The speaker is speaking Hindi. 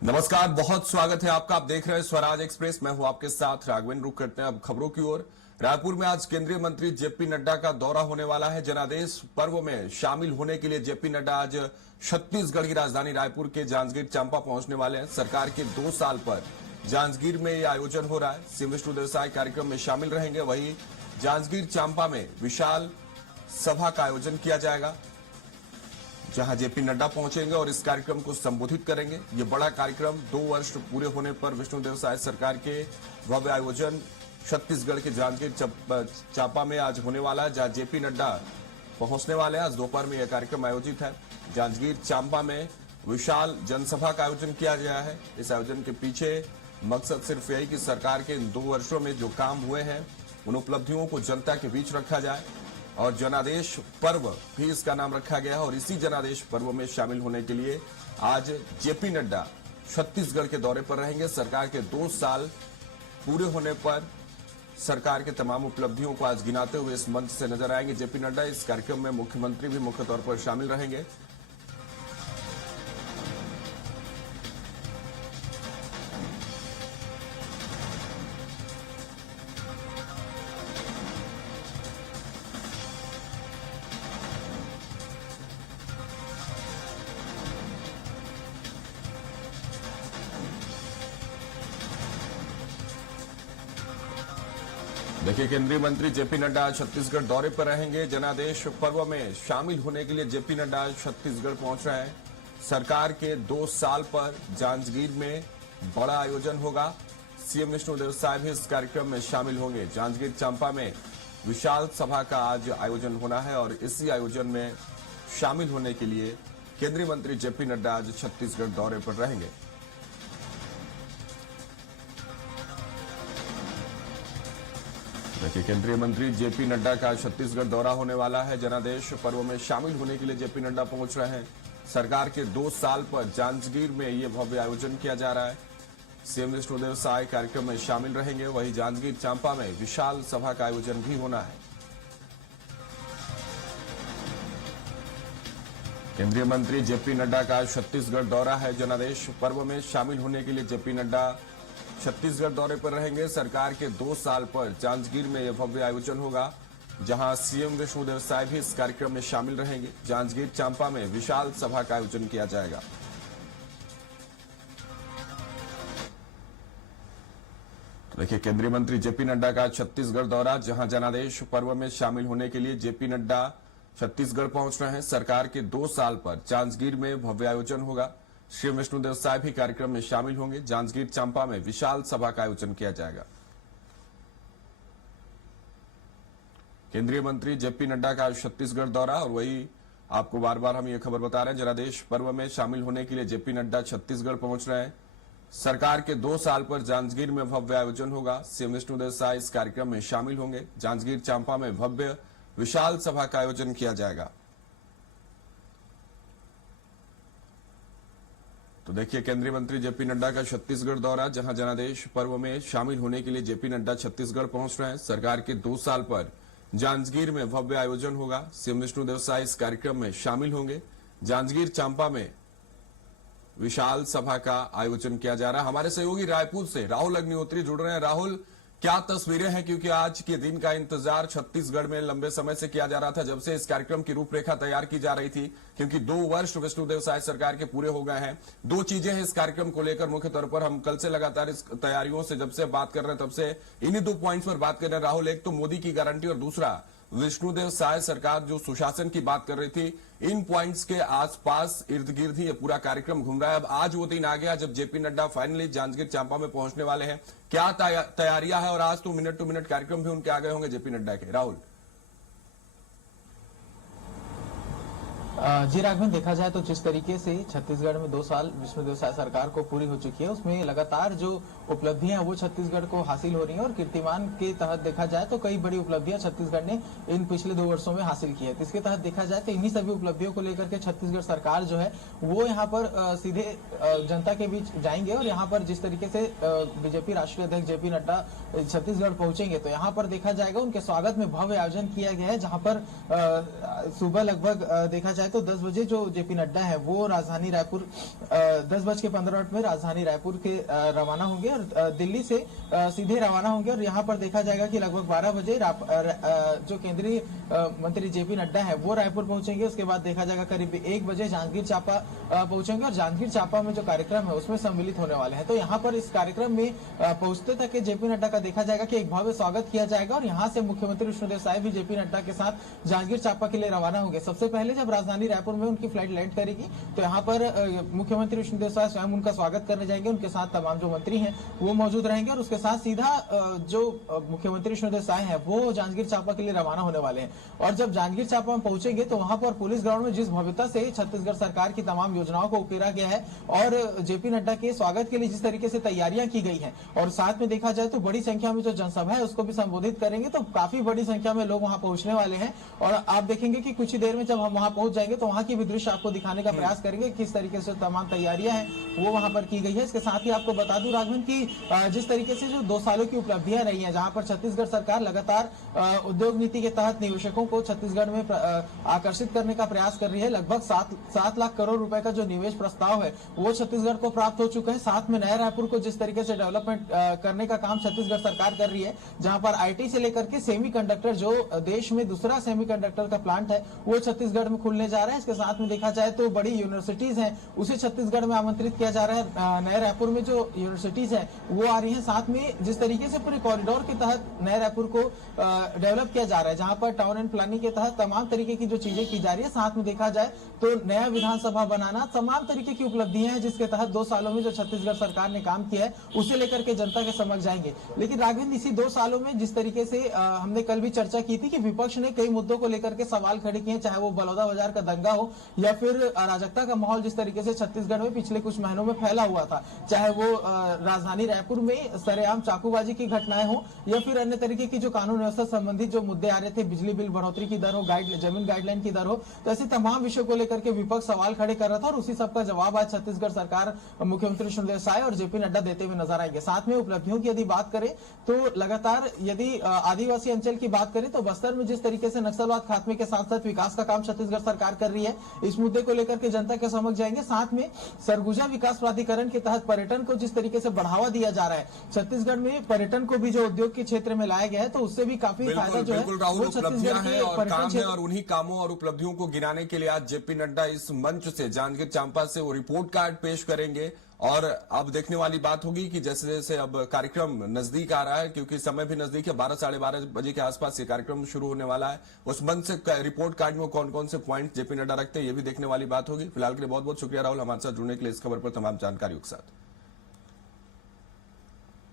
नमस्कार, बहुत स्वागत है आपका। आप देख रहे हैं स्वराज एक्सप्रेस। मैं हूं आपके साथ राघवेंद्र। रुक करते हैं अब खबरों की ओर। रायपुर में आज केंद्रीय मंत्री जेपी नड्डा का दौरा होने वाला है। जनादेश पर्व में शामिल होने के लिए जेपी नड्डा आज छत्तीसगढ़ की राजधानी रायपुर के जांजगीर चांपा पहुंचने वाले हैं। सरकार के 2 साल पर जांजगीर में यह आयोजन हो रहा है। सीएम विष्णुदेव साय कार्यक्रम में शामिल रहेंगे। वहीं जांजगीर चांपा में विशाल सभा का आयोजन किया जाएगा, जहां जेपी नड्डा पहुंचेंगे और इस कार्यक्रम को संबोधित करेंगे। ये बड़ा कार्यक्रम 2 वर्ष पूरे होने पर विष्णुदेव साय सरकार के भव्य आयोजन छत्तीसगढ़ के जांजगीर चांपा में आज होने वाला है, जहां जेपी नड्डा पहुंचने वाले हैं। आज दोपहर में यह कार्यक्रम आयोजित है। जांजगीर चांपा में विशाल जनसभा का आयोजन किया गया है। इस आयोजन के पीछे मकसद सिर्फ यही कि सरकार के इन 2 वर्षों में जो काम हुए हैं उन उपलब्धियों को जनता के बीच रखा जाए, और जनादेश पर्व भी इसका नाम रखा गया है। और इसी जनादेश पर्व में शामिल होने के लिए आज जेपी नड्डा छत्तीसगढ़ के दौरे पर रहेंगे। सरकार के 2 साल पूरे होने पर सरकार के तमाम उपलब्धियों को आज गिनाते हुए इस मंच से नजर आएंगे जेपी नड्डा। इस कार्यक्रम में मुख्यमंत्री भी मुख्य तौर पर शामिल रहेंगे। देखिए, केंद्रीय मंत्री जेपी नड्डा आज छत्तीसगढ़ दौरे पर रहेंगे। जनादेश पर्व में शामिल होने के लिए जेपी नड्डा आज छत्तीसगढ़ पहुंच रहे हैं। सरकार के 2 साल पर जांजगीर में बड़ा आयोजन होगा। सीएम विष्णुदेव साय भी इस कार्यक्रम में शामिल होंगे। जांजगीर चांपा में विशाल सभा का आज आयोजन होना है, और इसी आयोजन में शामिल होने के लिए केंद्रीय मंत्री जेपी नड्डा आज छत्तीसगढ़ दौरे पर रहेंगे। देखिए, केंद्रीय मंत्री जेपी नड्डा का छत्तीसगढ़ दौरा होने वाला है। जनादेश पर्व में शामिल होने के लिए जेपी नड्डा पहुंच रहे हैं। सरकार के 2 साल पर जांजगीर में यह भव्य आयोजन किया जा रहा है। सीएम विष्णुदेव साय कार्यक्रम में शामिल रहेंगे। वहीं जांजगीर चांपा में विशाल सभा का आयोजन भी होना है। केंद्रीय मंत्री जेपी नड्डा का छत्तीसगढ़ दौरा है। जनादेश पर्व में शामिल होने के लिए जेपी नड्डा छत्तीसगढ़ दौरे पर रहेंगे। सरकार के 2 साल पर जांजगीर में यह भव्य आयोजन होगा, जहां सीएम विष्णुदेव साय भी इस कार्यक्रम में शामिल रहेंगे। जांजगीर चांपा में विशाल सभा का आयोजन किया जाएगा। देखिए, केंद्रीय मंत्री जेपी नड्डा का छत्तीसगढ़ दौरा, जहां जनादेश पर्व में शामिल होने के लिए जेपी नड्डा छत्तीसगढ़ पहुंच रहे हैं। सरकार के 2 साल पर जांजगीर में भव्य आयोजन होगा। श्री विष्णुदेव साय भी कार्यक्रम में शामिल होंगे। जांजगीर चांपा में विशाल सभा का आयोजन किया जाएगा। केंद्रीय मंत्री जेपी नड्डा का छत्तीसगढ़ दौरा, और वही आपको बार बार हम ये खबर बता रहे हैं, जनादेश पर्व में शामिल होने के लिए जेपी नड्डा छत्तीसगढ़ पहुंच रहे हैं। सरकार के 2 साल पर जांजगीर में भव्य आयोजन होगा। सीएम विष्णुदेव साय इस कार्यक्रम में शामिल होंगे। जांजगीर चांपा में भव्य विशाल सभा का आयोजन किया जाएगा। तो देखिए, केंद्रीय मंत्री जेपी नड्डा का छत्तीसगढ़ दौरा, जहां जनादेश पर्व में शामिल होने के लिए जेपी नड्डा छत्तीसगढ़ पहुंच रहे हैं। सरकार के 2 साल पर जांजगीर में भव्य आयोजन होगा। सीएम विष्णुदेव साय इस कार्यक्रम में शामिल होंगे। जांजगीर चांपा में विशाल सभा का आयोजन किया जा रहा है। हमारे सहयोगी रायपुर से राहुल अग्निहोत्री जुड़ रहे हैं। राहुल, क्या तस्वीरें हैं, क्योंकि आज के दिन का इंतजार छत्तीसगढ़ में लंबे समय से किया जा रहा था, जब से इस कार्यक्रम की रूपरेखा तैयार की जा रही थी, क्योंकि 2 वर्ष विष्णुदेव साय सरकार के पूरे हो गए हैं। 2 चीजें हैं इस कार्यक्रम को लेकर मुख्य तौर पर। हम कल से लगातार इस तैयारियों से जब से बात कर रहे हैं, तब से इन्हीं 2 पॉइंट्स पर बात कर रहे हैं राहुल। एक तो मोदी की गारंटी, और दूसरा विष्णुदेव साय सरकार जो सुशासन की बात कर रही थी। इन पॉइंट्स के आसपास इर्द गिर्द ही ये पूरा कार्यक्रम घूम रहा है। अब आज वो दिन आ गया जब जेपी नड्डा फाइनली जांजगीर चांपा में पहुंचने वाले हैं। क्या तैयारियां हैं, और आज तो मिनट टू मिनट कार्यक्रम भी उनके आ गए होंगे जेपी नड्डा के। राहुल जी राघवन, देखा जाए तो जिस तरीके से छत्तीसगढ़ में 2 साल विष्णुदेव साय सरकार को पूरी हो चुकी है, उसमें लगातार जो उपलब्धियां वो छत्तीसगढ़ को हासिल हो रही हैं, और कीर्तिमान के तहत देखा जाए तो कई बड़ी उपलब्धियां छत्तीसगढ़ ने इन पिछले 2 वर्षों में हासिल की है। तो इसके तहत देखा जाए तो इन्हीं सभी उपलब्धियों को लेकर के छत्तीसगढ़ सरकार जो है वो यहाँ पर सीधे जनता के बीच जाएंगे, और यहाँ पर जिस तरीके से बीजेपी राष्ट्रीय अध्यक्ष जेपी नड्डा छत्तीसगढ़ पहुंचेंगे, तो यहाँ पर देखा जाएगा उनके स्वागत में भव्य आयोजन किया गया है, जहाँ पर सुबह लगभग देखा जाए जाए तो 10 बजे जो जेपी नड्डा है वो राजधानी रायपुर 10:15 में राजधानी रायपुर के रवाना होंगे और दिल्ली से सीधे रवाना होंगे। और यहाँ पर देखा जाएगा कि लगभग 12 बजे जो केंद्रीय मंत्री जेपी नड्डा है वो रायपुर पहुंचेंगे। उसके बाद देखा जाएगा करीब 1 बजे जांजगीर चांपा पहुंचेंगे और जांजगीर चांपा में जो कार्यक्रम है उसमें सम्मिलित होने वाले हैं। तो यहाँ पर इस कार्यक्रम में पहुंचते तक जेपी नड्डा का देखा जाएगा कि एक भव्य स्वागत किया जाएगा और यहाँ से मुख्यमंत्री विष्णुदेव साय भी जेपी नड्डा के साथ जांजगीर चांपा के लिए रवाना होंगे। सबसे पहले जब राजधानी रायपुर में उनकी फ्लाइट लैंड करेगी तो यहाँ पर मुख्यमंत्री विष्णुदेव साय स्वयं उनका स्वागत करने जाएंगे। उनके साथ तमाम जो मंत्री हैं वो मौजूद रहेंगे और उसके साथ सीधा जो मुख्यमंत्री विष्णुदेव साय है वो जांजगीर चांपा के लिए रवाना होने वाले हैं। और जब जांजगीर चांपा में पहुंचेंगे तो वहां पर पुलिस ग्राउंड में जिस भव्यता से छत्तीसगढ़ सरकार की तमाम योजनाओं को उकेरा गया है और जेपी नड्डा के स्वागत के लिए जिस तरीके से तैयारियां की गई हैं और साथ में देखा जाए तो बड़ी संख्या में जो जनसभा है उसको भी संबोधित करेंगे। तो काफी बड़ी संख्या में लोग वहां पहुंचने वाले हैं और आप देखेंगे कि कुछ ही देर में जब हम वहां पहुंच जाएंगे तो वहां की भी दृश्य आपको दिखाने का प्रयास करेंगे किस तरीके से तमाम तैयारियां हैं वो वहां पर की गई है। इसके साथ ही आपको बता दूं राघवन की जिस तरीके से जो 2 सालों की उपलब्धियां रही है जहां पर छत्तीसगढ़ सरकार लगातार उद्योग नीति के तहत निवेशकों को छत्तीसगढ़ में आकर्षित करने का प्रयास कर रही है। लगभग 7 लाख करोड़ रुपए का जो निवेश प्रस्ताव है वो छत्तीसगढ़ को प्राप्त हो चुका है। साथ में नया रायपुर को जिस तरीके से डेवलपमेंट करने का काम छत्तीसगढ़ सरकार कर रही है जहां पर आईटी से लेकर के सेमीकंडक्टर जो देश में दूसरा सेमीकंडक्टर का प्लांट है वो छत्तीसगढ़ में खुलने जा रहा है। इसके साथ में देखा जाए तो बड़ी यूनिवर्सिटीज हैं उसे छत्तीसगढ़ में आमंत्रित किया जा रहा है। नए रायपुर में जो यूनिवर्सिटीज है वो आ रही है। साथ में जिस तरीके से पूरे कॉरिडोर के तहत नए रायपुर को डेवलप किया जा रहा है जहां पर टाउन एंड प्लानिंग के तहत तमाम तरीके की जो चीजें की जा रही है। साथ में देखा जाए तो नया विधानसभा बनाना तमाम तरीके की उपलब्धियां हैं जिसके तहत 2 सालों में जो छत्तीसगढ़ सरकार ने काम किया है उसे लेकर के जनता के समक्ष जाएंगे। लेकिन राघवेंद्र इसी 2 सालों में जिस तरीके से हमने कल भी चर्चा की थी कि विपक्ष ने कई मुद्दों को लेकर के सवाल खड़े किए, चाहे वो बलौदा बाजार का दंगा हो या फिर अराजकता का माहौल जिस तरीके से छत्तीसगढ़ में पिछले कुछ महीनों में फैला हुआ था, चाहे वो राजधानी रायपुर में सरेआम चाकूबाजी की घटनाएं हो या फिर अन्य तरीके की जो कानून व्यवस्था संबंधित जो मुद्दे आ रहे थे, बिजली बिल बढ़ोतरी की दर हो, जमीन गाइडलाइन की दर हो, तो ऐसे तमाम विषयों को लेकर के विपक्ष सवाल खड़े कर रहा था और उसी सबका जवाब आज छत्तीसगढ़ सरकार मुख्यमंत्री विष्णुदेव साय और जेपी नड्डा देते हुए नजर आएंगे। साथ में उपलब्धियों की यदि बात करें तो लगातार यदि आदिवासी अंचल की बात करें तो बस्तर में जिस तरीके से नक्सलवाद खात्मे के साथ साथ विकास का काम छत्तीसगढ़ सरकार कर रही है, इस मुद्दे को लेकर के जनता के समक्ष जाएंगे। साथ में सरगुजा विकास प्राधिकरण के तहत पर्यटन को जिस तरीके से बढ़ावा दिया जा रहा है, छत्तीसगढ़ में पर्यटन को भी जो उद्योग के क्षेत्र में लाया गया है तो उससे भी काफी फायदा जो है वो छत्तीसगढ़ के पर्यटन क्षेत्र और उन्हीं कामों और उपलब्धियों को गिनाने के लिए आज जेपी नड्डा इस मंच से जांजगीर चांपा से वो रिपोर्ट कार्ड पेश करेंगे। और अब देखने वाली बात होगी कि जैसे जैसे अब कार्यक्रम नजदीक आ रहा है, क्योंकि समय भी नजदीक है, 12 साढ़े 12 बजे के आसपास ये कार्यक्रम शुरू होने वाला है, उस मंच से रिपोर्ट कार्ड में कौन कौन से पॉइंट जेपी नड्डा रखते हैं ये भी देखने वाली बात होगी। फिलहाल के लिए बहुत बहुत शुक्रिया राहुल हमारे साथ जुड़ने के लिए, इस खबर पर तमाम जानकारियों के साथ।